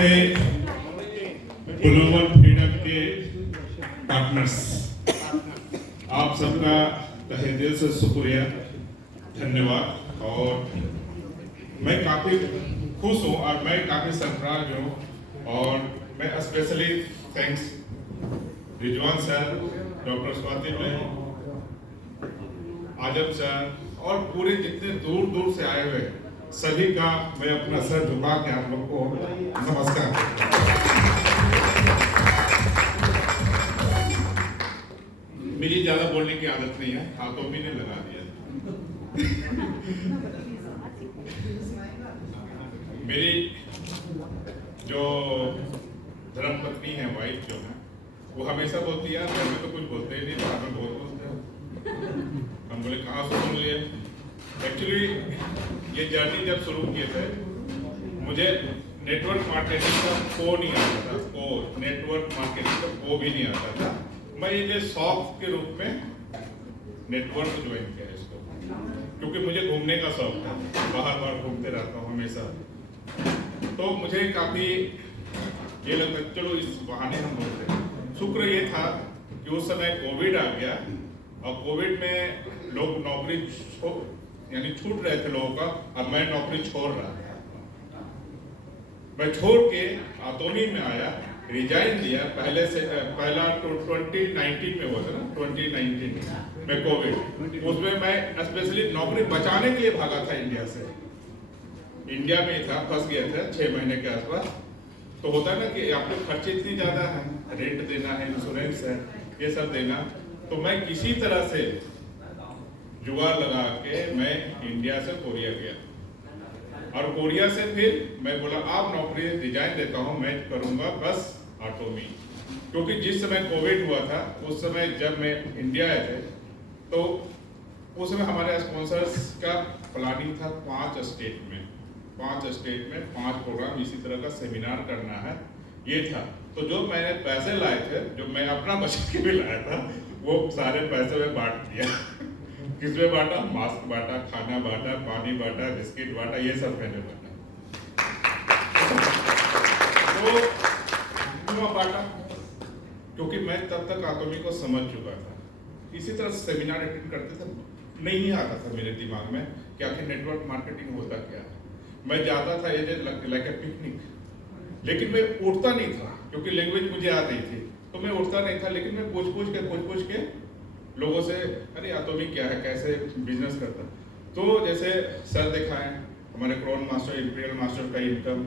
नमस्ते global freedom के partners, आप सबका तहे दिल से शुक्रिया, धन्यवाद। और मैं काफ़ी खुश हूँ और मैं काफ़ी सरप्राइज हूँ और मैं specially thanks Rizwan sir, doctor Swati भाई, आजम सर और पूरे जितने दूर दूर से आए हुए सभी का मैं अपना सर झुका के आप लोग को नमस्कार। मेरी ज्यादा बोलने की आदत नहीं है, हाथों में ने लगा दिया। मेरी जो धर्मपत्नी है, वाइफ जो है, वो हमेशा बोलती है घर में तो कुछ बोलते ही नहीं, बाहर में बहुत बोलते हैं। हम बोले कहाँ से सुन लिए। एक्चुअली ये जर्नी जब शुरू किए थे, मुझे नेटवर्क मार्केटिंग का को नहीं आता था, को नेटवर्क मार्केटिंग का को भी नहीं आता था। मैं ये शौक के रूप में नेटवर्क ज्वाइन किया इसको, क्योंकि मुझे घूमने का शौक था, बाहर बाहर घूमते रहता हूँ हमेशा। तो मुझे काफ़ी ये लगता चलो इस बहाने हम बोलते हैं। शुक्र ये था कि उस समय कोविड आ गया और कोविड में लोग नौकरी यानी छूट रहे थे लोगों का, और मैं नौकरी छोड़ रहा था। मैं छोड़ के आतोमी में आया, रिजाइन दिया। पहला 2019 में हुआ था ना, 2019 में कोविड, उसमें मैं स्पेशली नौकरी बचाने के लिए भागा था इंडिया से। इंडिया में था, फंस गया था 6 महीने के आसपास। तो होता है ना कि आपके खर्चे इतनी ज़्यादा हैं, रेंट देना है, इंश्योरेंस है, ये सब देना। तो मैं किसी तरह से जुगाड़ लगा के मैं इंडिया से कोरिया गया, और कोरिया से फिर मैं बोला आप नौकरी रिजाइन देता हूँ, मैं करूँगा बस आटोमी। क्योंकि जिस समय कोविड हुआ था उस समय जब मैं इंडिया आए थे, तो उस समय हमारे स्पॉन्सर्स का प्लानिंग था 5 स्टेट में 5 प्रोग्राम इसी तरह का सेमिनार करना है, ये था। तो जो मैंने पैसे लाए थे, जो मैं अपना बचत के भी लाया था, वो सारे पैसे में बांट दिया। किसमें बांटा? मास्क बांटा, खाना बांटा, पानी बांटा, बिस्किट बांटा, ये सब मैंने बांटा। तो क्यों बांटा? क्योंकि मैं तब तक आतोमी को समझ चुका था। इसी तरह सेमिनार अटेंड करते थे, नहीं आता था मेरे दिमाग में कि आखिर नेटवर्क मार्केटिंग होता क्या है। मैं जाता था ये लाइक ए पिकनिक, लेकिन मैं उठता नहीं था क्योंकि लैंग्वेज मुझे आ रही थी, तो मैं उठता नहीं था। लेकिन मैं पूछ के लोगों से, अरे आतोमी क्या है, कैसे बिजनेस करता। तो जैसे सर दिखाएं हमारे क्राउन मास्टर, इंपीरियल मास्टर का इनकम,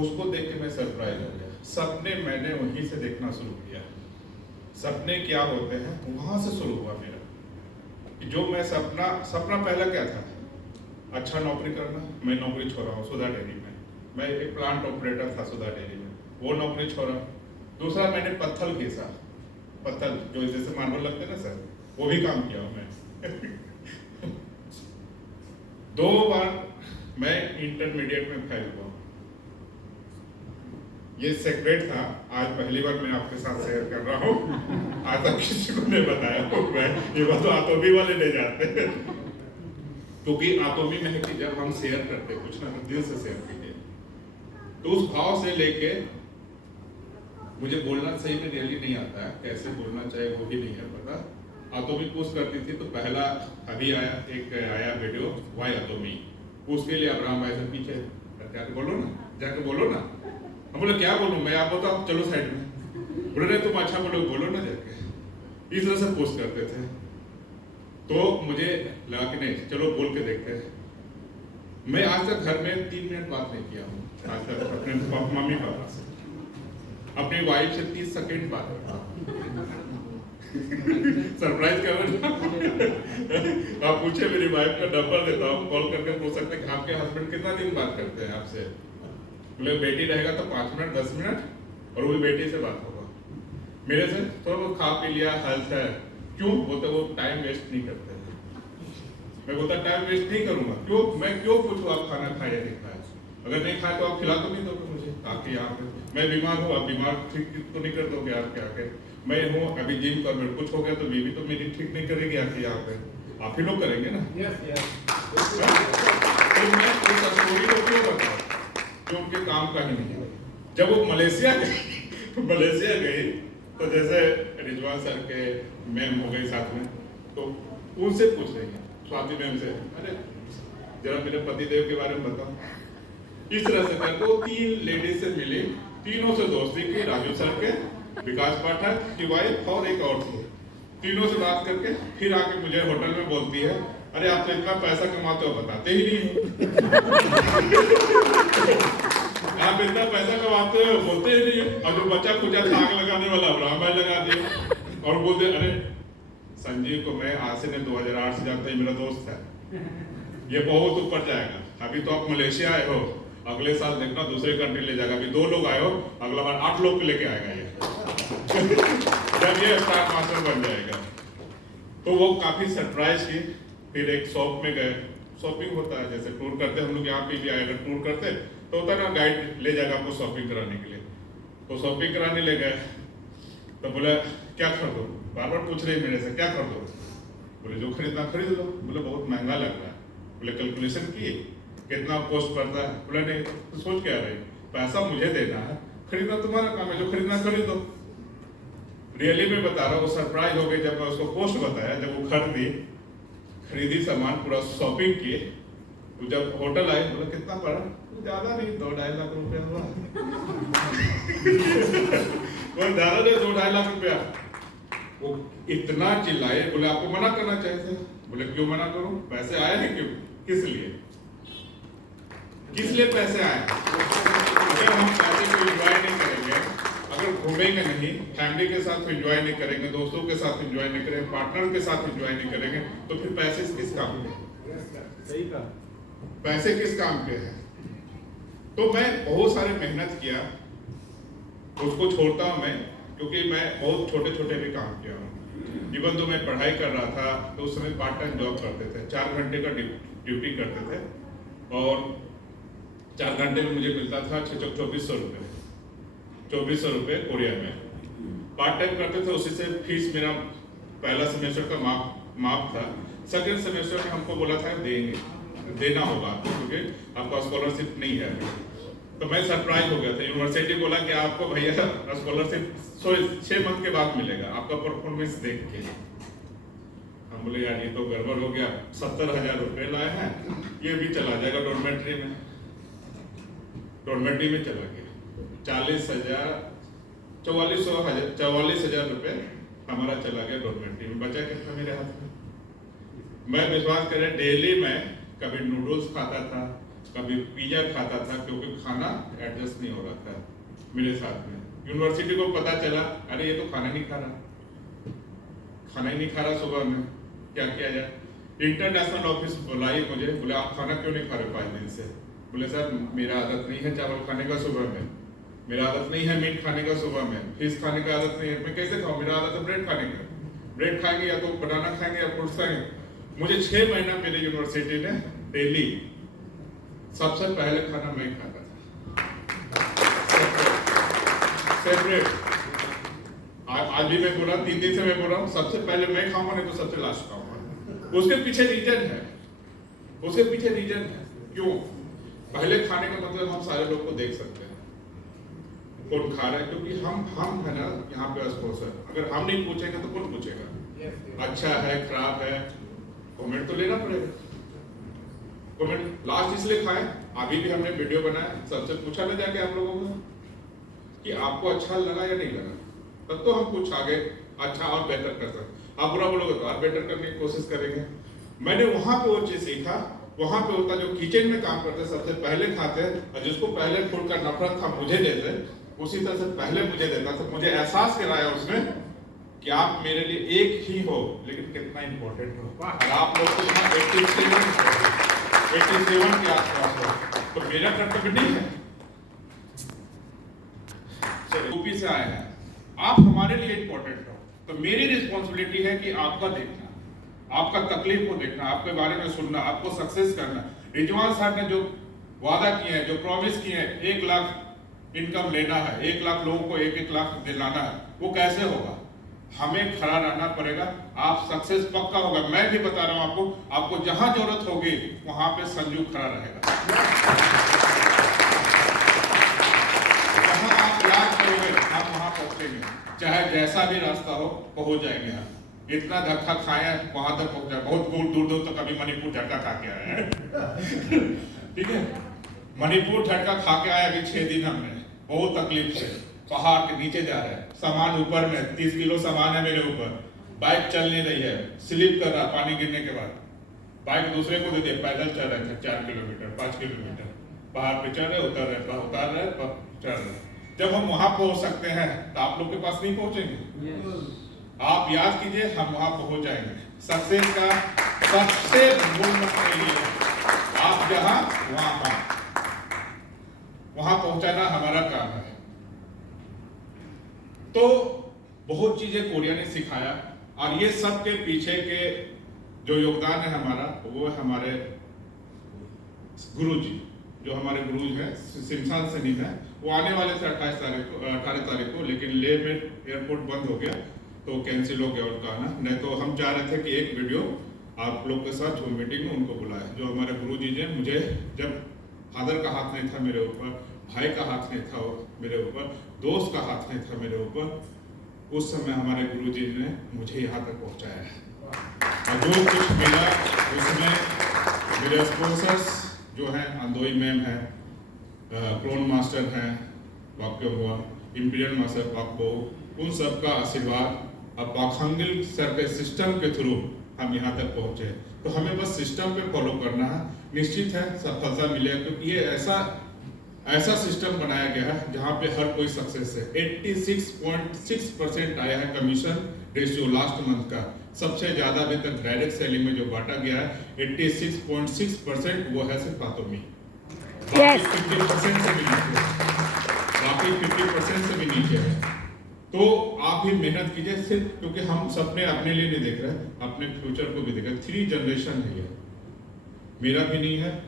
उसको देख के मैं सरप्राइज हो गया। सपने मैंने वहीं से देखना शुरू किया, सपने क्या होते हैं वहां से शुरू हुआ मेरा। कि जो मैं सपना पहला क्या था, अच्छा नौकरी करना। मैं नौकरी छोड़ा हूँ सुधा डेयरी में, मैं एक प्लांट ऑपरेटर था सुधा डेयरी में, वो नौकरी छोड़ा। दूसरा मैंने पत्थर घिसा, पत्थर जो जैसे मार्बल लगते हैं ना सर, वो भी काम किया हूँ मैं। 2 बार मैं इंटरमीडिएट में फेल हुआ। ये सेक्रेट था, आज पहली बार मैं आपके साथ शेयर कर रहा हूँ। आज तक किसी को नहीं बताया मैं, ये बात तो आतोमी वाले नहीं जानते। क्योंकि आतोमी में है कि जब हम शेयर करते कुछ ना, दिल से शेयर कीजिए। तो उस भाव से लेके मुझे बोलना सही में रियली नहीं आता है, कैसे बोलना चाहिए वो भी नहीं है पता। आतोमी पोस्ट करती थी तो पहला अभी आया वीडियो वाई आतोमी, उसके लिए अब्राहम भाई से पीछे जाके बोलो ना, जाके बोलो ना। हम बोले क्या बोलूं मैं, आप बताओ, चलो साइड में। बोले नहीं तुम अच्छा बोलो ना जाके। इस तरह से पोस्ट करते थे। तो मुझे लगा कि नहीं, चलो बोल के देखते हैं। मैं आज तक घर में 3 मिनट बात नहीं किया हूँ आज तक अपने मम्मी पापा से। अपनी वाइफ से 30 सेकंड बात करता हूँ। सरप्राइज कर रहे आप पूछे, मेरी वाइफ का नंबर देता हूँ, कॉल करके पूछ सकते हैं आपके हस्बैंड कितना दिन बात करते हैं आपसे। बोले बेटी रहेगा तो 5 मिनट 10 मिनट, और वो भी बेटी से बात होगा। मेरे से तो वो खा पी लिया, हेल्थ है, क्यों बोलते वो टाइम वेस्ट नहीं करते। मैं बोलता टाइम वेस्ट नहीं करूंगा, क्यों मैं क्यों पूछूं आप खाना खाए या नहीं खाए। अगर नहीं खाए तो आप खिला तो नहीं दोगे मुझे। ताकि यहाँ पे मैं बीमार हूँ, आप बीमार ठीक तो नहीं कर दोगे आपके आके। मैं हूँ अभी जिम कर, मेरे कुछ हो गया तो बीवी तो मेरी ठीक नहीं करेगी आके यहाँ पे, आप ही लोग करेंगे ना। तो मैं उस स्टोरी को क्यों बताऊं जो उनके काम का ही नहीं है। जब वो मलेशिया गई तो जैसे रिजवान सर के मैम हो गई साथ में, तो उनसे पूछ रही है स्वाति मैम से, अरे जरा मेरे पतिदेव के बारे में बताओ। इस तरह से करके वो 3 लेडीज से मिली, तीनों से दोस्ती की, राजू सर के, विकास पाठक की वाइफ और एक और थी। तीनों से बात करके फिर आके मुझे होटल में बोलती है, अरे आप तो इतना पैसा कमाते हो बताते ही नहीं आप इतना पैसा कमाते हो बोलते ही नहीं। और जो बच्चा खुचा था आग लगाने वाला अब्राहम भाई लगा दिया और बोलते, अरे संजीव को मैं आज से 2008 से जानता, मेरा दोस्त है, ये बहुत ऊपर जाएगा। अभी तो आप मलेशिया आए हो, अगले साल देखना दूसरे कंट्री ले जाएगा। अभी 2 लोग आए हो, अगला बार 8 लोग को लेके आएगा ये जब ये स्टार मास्टर बन जाएगा। तो वो काफी सरप्राइज की। फिर एक शॉप में गए, शॉपिंग होता है जैसे टूर करते हम लोग, यहाँ पे भी अगर टूर करते तो होता ना गाइड ले जाएगा आपको शॉपिंग कराने के लिए। तो शॉपिंग कराने ले गए तो बोला क्या खरीदो, बार बार पूछ रहे मेरे से क्या खरीदो। बोले जो खरीदना खरीद लो। बोले बहुत महंगा लग रहा है। बोले कैलकुलेशन किए कितना कॉस्ट पड़ता है। बोला नहीं तो सोच क्या रही, पैसा मुझे देना है, खरीदना तुम्हारा काम है, जो खरीदना खरीद दो। रियली में बता रहा हूँ, सरप्राइज हो गई जब मैं उसको कॉस्ट बताया। जब वो खरीदी सामान, पूरा शॉपिंग किए, तो जब होटल आए बोला कितना पड़ा, ज्यादा नहीं 2-2.5 लाख रुपया हुआ ज्यादा नहीं 2-2.5 लाख रुपया। वो इतना चिल्लाए, बोले आपको मना करना चाहिए था। बोले क्यों मना करूं, पैसे आए हैं क्यों, किस लिए पैसे आए। अगर हम पैसे को एंजॉय नहीं करेंगे, अगर घूमेंगे नहीं, फैमिली के साथ एंजॉय नहीं करेंगे, दोस्तों के साथ एंजॉय नहीं करेंगे, पार्टनर के साथ एंजॉय नहीं करेंगे, तो फिर पैसे किस काम के। सही कहा, पैसे किस काम के हैं। तो मैं बहुत सारे मेहनत किया, उसको छोड़ता हूं मैं, क्योंकि मैं बहुत छोटे छोटे भी काम किया हूँ। इवन तो मैं पढ़ाई कर रहा था तो उस समय पार्ट टाइम जॉब करते थे, 4 घंटे का ड्यूटी करते थे और 4 घंटे में मुझे मिलता था 2400 रुपये, 2400 रुपये कोरिया में। पार्ट टाइम करते थे, उसी से फीस मेरा पहला सेमेस्टर का माफ था। सेकेंड सेमेस्टर में हमको बोला था देना होगा क्योंकि आपका स्कॉलरशिप नहीं है। तो मैं सरप्राइज हो गया था। यूनिवर्सिटी बोला कि आपको भैया स्कॉलरशिप 6 मंथ के बाद मिलेगा आपका परफॉर्मेंस देख के। हम बोले यार ये तो गड़बड़ हो गया, 70,000 रुपये लाए हैं, ये भी चला जाएगा डॉर्मेट्री में चला गया। 44,000 रुपये हमारा चला गया डॉर्मेट्री में। बचा कितना मेरे हाथ में। मैं विश्वास करें डेली मैं कभी नूडल्स खाता था, कभी पिज्जा खाता था, क्योंकि खाना एडजस्ट नहीं हो रहा था मेरे साथ में। यूनिवर्सिटी को पता चला, अरे ये तो खाना ही नहीं खा रहा सुबह में, क्या किया जाए। इंटरनेशनल ऑफिस बुलाई मुझे, बोले आप खाना क्यों नहीं खा रहे 5 दिन से। बोले सर मेरा आदत नहीं है चावल खाने का सुबह में, मेरा आदत नहीं है मीट खाने का सुबह में, फिश खाने का आदत नहीं है, मैं कैसे खाऊं, मेरा आदत है ब्रेड खाने का। ब्रेड खाएंगे या तो बनाना खाएंगे या फ्रूट्स खाएंगे। मुझे 6 महीना मेरे यूनिवर्सिटी ने डेली सबसे पहले खाना मैं खाता था, सेपरेट। आज भी मैं बोल रहा हूँ, 3 दिन से मैं बोल रहा हूँ, सबसे पहले मैं खाऊंगा नहीं तो सबसे लास्ट खाऊंगा। उसके पीछे रीजन है, क्यों पहले खाने का मतलब हम सारे लोग को देख सकते हैं कौन खा रहा है, क्योंकि हम है ना यहाँ पे स्पॉन्सर। अगर हम नहीं पूछेंगे तो कौन पूछेगा, अच्छा है खराब है, कमेंट तो लेना पड़ेगा। कमेंट लास्ट इसलिए खाए, अभी भी हमने वीडियो बनाया, सबसे पूछा ना जाके आप लोगों को कि आपको अच्छा लगा या नहीं लगा, तब तो हम कुछ आगे अच्छा और बेहतर कर सकते। आप बुरा बोलोगे तो और बेटर करने की कोशिश करेंगे। मैंने वहां पे वो चीज सीखा। वहां पे होता जो किचन में काम करते सबसे पहले खाते, और जिसको पहले फूड का नफरत था मुझे देते, उसी तरह से पहले मुझे देता था। मुझे एहसास कराया उसने कि आप मेरे लिए एक ही हो, लेकिन कितना इंपॉर्टेंट हो। और आप लोग तो 87 के आसपास हो, तो मेरा कर्तव्य नहीं है। यूपी से आए हैं, आप हमारे लिए इंपॉर्टेंट हो, तो मेरी रिस्पॉन्सिबिलिटी है कि आपका देखना, आपका तकलीफ को देखना, आपके बारे में सुनना, आपको सक्सेस करना। रिजवान साहब ने जो वादा किए हैं, जो प्रॉमिस किए हैं, 1 लाख इनकम लेना है, 1 लाख लोगों को 1-1 लाख दिलाना है, वो कैसे होगा। हमें खड़ा रहना पड़ेगा, आप सक्सेस पक्का होगा। मैं भी बता रहा हूं आपको जहां जरूरत होगी वहां पे संजू खड़ा रहेगा। जहाँ आप याद करोगे आप वहाँ पहुँचेंगे, चाहे जैसा भी रास्ता हो पहुँच जाएंगे आप। इतना धक्का खाए वहां तक पहुंचा, बहुत दूर दूर तक अभी मणिपुर झटका खा के आया है। ठीक है, मणिपुर झटका खा के आया अभी 6 दिन हमने, बहुत तकलीफ से पहाड़ के नीचे जा रहे हैं, सामान ऊपर में 30 किलो सामान है मेरे ऊपर, बाइक चल नहीं रही है, स्लिप कर रहा पानी गिरने के बाद, बाइक दूसरे को दे दिया, पैदल चल रहे थे 4 किलोमीटर 5 किलोमीटर, पहाड़ पे चढ़ रहे उतर रहे चढ़ रहे। जब हम वहां पहुंच सकते हैं तो आप लोग के पास नहीं पहुंचेंगे। आप याद कीजिए हम वहां पहुंच जाएंगे। सक्सेस का सबसे मूल मंत्र ये है, आप जहां वहां पहुंचाना हमारा काम है। तो बहुत चीजें कोरिया ने सिखाया, और ये सब के पीछे के जो योगदान है हमारा, वो है हमारे गुरुजी, जो हमारे गुरु हैं सिमसान से नहीं है, वो आने वाले थे 18 तारीख को, लेकिन लेह में एयरपोर्ट बंद हो गया तो कैंसिल हो गया उनका आना। नहीं तो हम चाह रहे थे कि एक वीडियो आप लोग के साथ जूम मीटिंग में उनको बुलाए। जो हमारे गुरुजी ने मुझे, जब फादर का हाथ नहीं था मेरे ऊपर, भाई का हाथ नहीं था मेरे ऊपर, दोस्त का हाथ नहीं था मेरे ऊपर, उस समय हमारे गुरुजी ने मुझे यहाँ तक पहुँचाया है। और जो कुछ मिला उसमें मेरे स्पॉन्सर्स जो हैं, अंदोई मैम है, क्लोन मास्टर हैं वाक्य हुआ, इंपीरियल मास्टर पाकबो, उन सब का आशीर्वाद, अब पाखंगिल सर के सिस्टम के थ्रू हम यहाँ तक पहुँचे। तो हमें बस सिस्टम पे फॉलो करना है, निश्चित है सफलता मिलेगा, क्योंकि ये ऐसा सिस्टम बनाया गया है जहाँ पे हर कोई सक्सेस है। 86.6% आया है कमीशन रेशियो लास्ट मंथ का, सबसे ज्यादा अभी तक डायरेक्ट सेलिंग में जो बांटा गया है 86.6% वो है सिर्फ पातोमी, बाकी 50% से भी नीचे, बाकी 50% से भी नीचे है। तो आप भी मेहनत कीजिए, सिर्फ क्योंकि हम सपने अपने लिए नहीं देख रहे, अपने फ्यूचर को भी देख रहे। 3 जनरेशन है ये, मेरा भी नहीं है,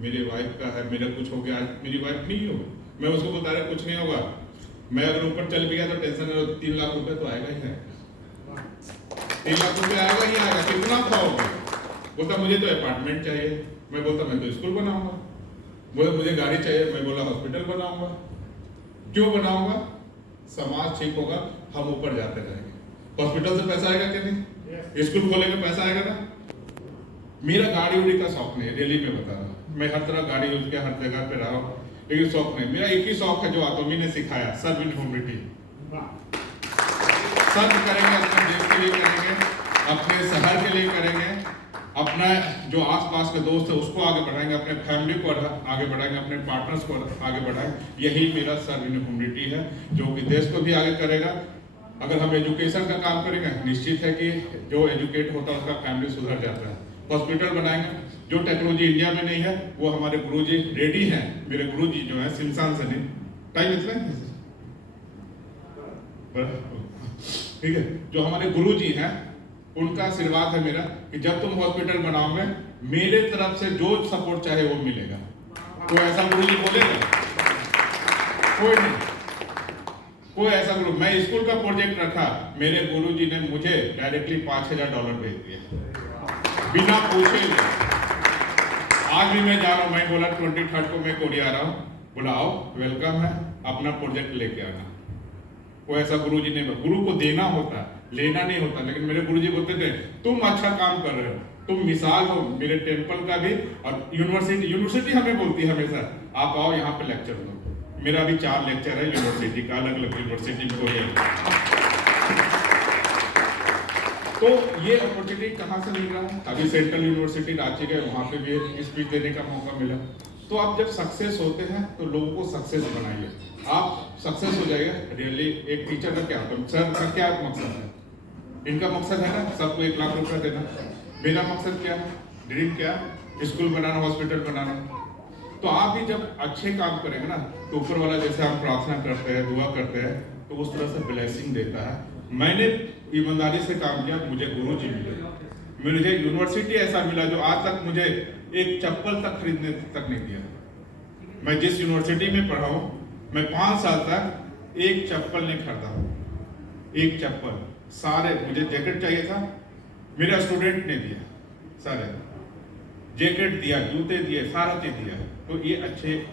मेरे वाइफ का है, मेरा कुछ हो गया, आज मेरी वाइफ नहीं हो, मैं उसको बता रहा कुछ नहीं होगा, मैं अगर ऊपर चल भी गया तो टेंशन है, 3 लाख रुपए तो आएगा ही है, 3 लाख रुपए आएगा ही आएगा, कितना खाओगे? बोलता मुझे तो अपार्टमेंट चाहिए, मैं बोलता मैं तो स्कूल बनाऊंगा, बोले मुझे गाड़ी चाहिए, मैं बोला हॉस्पिटल बनाऊंगा। क्यों बनाऊंगा? समाज ठीक होगा, हम ऊपर जाते रहेंगे। हॉस्पिटल से पैसा आएगा क्या नहीं? स्कूल खोलेंगे पैसा आएगा ना? मेरा गाड़ी उड़ी का शौक नहीं है, दिल्ली में बता रहा हूँ, मैं हर तरह गाड़ी यूज किया, हर जगह पे रहा हूँ, लेकिन शौक नहीं। मेरा एक ही शौक है जो आतोमी ने सिखाया, सर्व इन ह्यूमैनिटी। सर्व करेंगे, अपने देश के लिए करेंगे, अपने शहर के लिए करेंगे, अपना जो आसपास के दोस्त है उसको आगे बढ़ाएंगे, अपने फैमिली को आगे बढ़ाएंगे, अपने पार्टनर्स को आगे बढ़ाएंगे। यही मेरा सर्व इन ह्यूमैनिटी है, जो कि देश को भी आगे करेगा। अगर हम एजुकेशन का काम करेंगे, निश्चित है कि जो एजुकेट होता है उसका फैमिली सुधर जाता है। हॉस्पिटल बनाएंगे, जो टेक्नोलॉजी इंडिया में नहीं है वो हमारे गुरुजी रेडी हैं। मेरे गुरुजी जो है सिमसान से नहीं, टाइम इतना ठीक है, जो हमारे गुरुजी हैं उनका आशीर्वाद है मेरा कि जब तुम हॉस्पिटल बनाओगे मेरे तरफ से जो सपोर्ट चाहे वो मिलेगा। कोई ऐसा गुरुजी बोलेगा? कोई नहीं, कोई ऐसा गुरु। मैं स्कूल का प्रोजेक्ट रखा, मेरे गुरुजी ने मुझे डायरेक्टली $5000 भेज दिया बिना पूछे। आज भी मैं जा रहा हूँ, मैं बोला 23rd को मैं कोरिया आ रहा हूँ, बोला आओ वेलकम है, अपना प्रोजेक्ट लेके आना। कोई ऐसा गुरुजी ने, गुरु को देना होता, लेना नहीं होता। लेकिन मेरे गुरुजी बोलते थे तुम अच्छा काम कर रहे हो, तुम मिसाल हो मेरे टेंपल का भी, और यूनिवर्सिटी हमें बोलती है हमेशा आप आओ यहाँ पे लेक्चर दो। मेरा भी 4 लेक्चर है यूनिवर्सिटी का, अलग अलग यूनिवर्सिटी में कोई है। तो ये अपॉर्चुनिटी कहाँ से मिल रहा है? अभी सेंट्रल यूनिवर्सिटी रांची गए, वहाँ पे भी स्पीच देने का मौका मिला। तो आप जब सक्सेस होते हैं तो लोगों को सक्सेस बनाइए, आप सक्सेस हो जाएगा। रियली एक टीचर का क्या होता है, सर का क्या मकसद है? इनका मकसद है ना सबको 1 लाख रुपया देना। मेरा मकसद क्या, ड्रीम क्या, स्कूल बनाना, हॉस्पिटल बनाना। तो आप भी जब अच्छे काम करेंगे ना तो ऊपर वाला, जैसे हम प्रार्थना करते हैं, दुआ करते हैं, तो उस तरह से ब्लेसिंग देता है। मैंने ईमानदारी से काम किया, मुझे गुरुजी मिले, मुझे यूनिवर्सिटी ऐसा मिला जो आज तक मुझे एक चप्पल तक खरीदने तक नहीं दिया। मैं जिस यूनिवर्सिटी में पढ़ा हूँ, मैं 5 साल तक एक चप्पल नहीं खरीदा, एक चप्पल। सारे, मुझे जैकेट चाहिए था, मेरा स्टूडेंट ने दिया, सारे जैकेट दिया, जूते दिए, सारा चीज दिया। तो ये अच्छे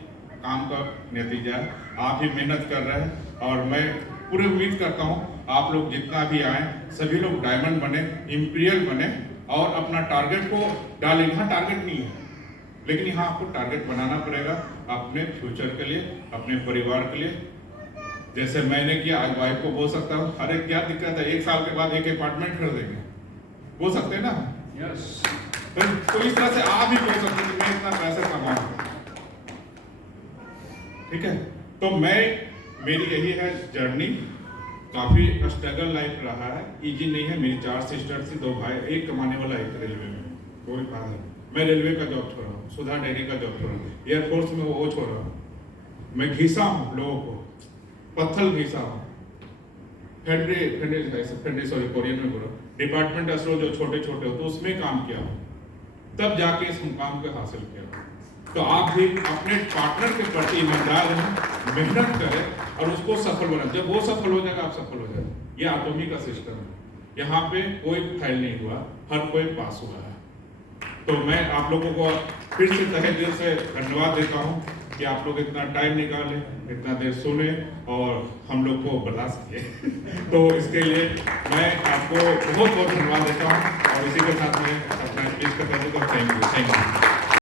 काम का नतीजा है। आप ही मेहनत कर रहे हैं और मैं पूरी उम्मीद करता हूँ आप लोग जितना भी आए सभी लोग डायमंड बने, इंपीरियल बने और अपना टारगेट को डालें। यहाँ टारगेट नहीं है, लेकिन यहाँ आपको टारगेट बनाना पड़ेगा अपने फ्यूचर के लिए, अपने परिवार के लिए। जैसे मैंने किया, आज वाइफ को बोल सकता हूँ अरे क्या दिक्कत है, 1 साल के बाद एक अपार्टमेंट कर देंगे, बोल सकते हैं ना? यस। तो इस तरह से आप भी बोल सकते हैं कि मैं इतना पैसा कमाऊँ। ठीक है, तो मेरी यही है जर्नी। काफी स्ट्रगल लाइफ रहा है, इजी नहीं है। मेरी 4 सिस्टर्स थी, 2 भाई, एक कमाने वाला एक रेलवे में, कोई बात नहीं। मैं रेलवे का जॉब छोड़ा हूँ, सुधा डेयरी का जॉब छोड़ा हूँ, एयरफोर्स में वो छोड़ा हूँ। मैं घिसा हूँ लोगों को, पत्थर घिसा हूँ। सॉरी कोरियन में बोला, डिपार्टमेंट असरो जो छोटे छोटे होते उसमें काम किया हूँ, तब जाके इस मुकाम को हासिल किया। तो आप भी अपने पार्टनर के प्रति ईमानदार रहें, मेहनत करें और उसको सफल बनाएं। जब वो सफल हो जाएगा आप सफल हो जाएंगे। ये एटॉमी का सिस्टम है, यहाँ पे कोई फेल नहीं हुआ, हर कोई पास हुआ है। तो मैं आप लोगों को फिर से तहे दिल से धन्यवाद देता हूँ कि आप लोग इतना टाइम निकाले, इतना देर सुने और हम लोग को बर्दाश्त किए। तो इसके लिए मैं आपको बहुत बहुत धन्यवाद देता हूँ और इसी के साथ में अपना स्पीच खत्म करता हूँ। Thank you.